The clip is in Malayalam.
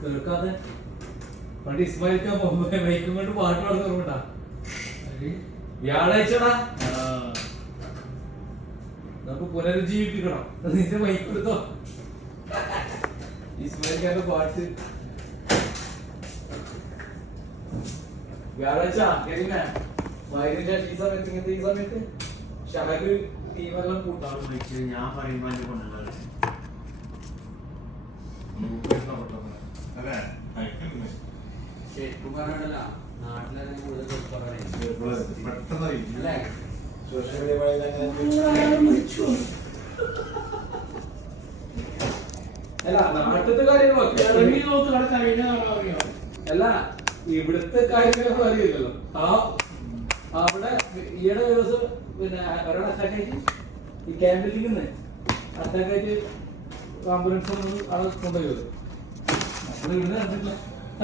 കേൾക്കാതെ പണ്ട് ഇസ്മായിൽക്കാ ബൈക്കും കൊണ്ട് പാട്ട് പാടുന്ന ഓർമ്മണ്ടാ വ്യാഴാഴ്ചടാ നമുക്ക് പുനരുജ്ജീവിപ്പിക്കണം നിന്റെ ബൈക്ക് എടുത്തോ ഇസ്മായിൽക്കാരുടെ പാട്ട് വ്യാഴാഴ്ച വൈകുന്നേരം ഈ സമയത്ത് ഇങ്ങനത്തെ ഈ സമയത്ത് ഷഹക്ക് ടീമെല്ലാം കൂട്ടാൻ ഞാൻ പറയുമ്പോ എന്റെ കൊണ്ടുള്ളത് ശരിക്കും പറഞ്ഞല്ല നാട്ടിലെ കൂടുതൽ അല്ലേ അല്ല നാട്ടിലത്തെ കാര്യങ്ങളൊക്കെ അല്ല ഇവിടുത്തെ കാര്യങ്ങളൊന്നും അറിയില്ലല്ലോ അവിടെ ഈയിടെ ദിവസം പിന്നെ ഒരാൾ അറ്റാക്കായിട്ട് ഈ ക്യാമ്പിൽ നിന്ന് അറ്റാക്കായിട്ട് ആംബുലൻസ് ആളെ കൊണ്ടുപോയി നമ്മൾ ഇവിടുന്ന് കണ്ടിട്ടില്ല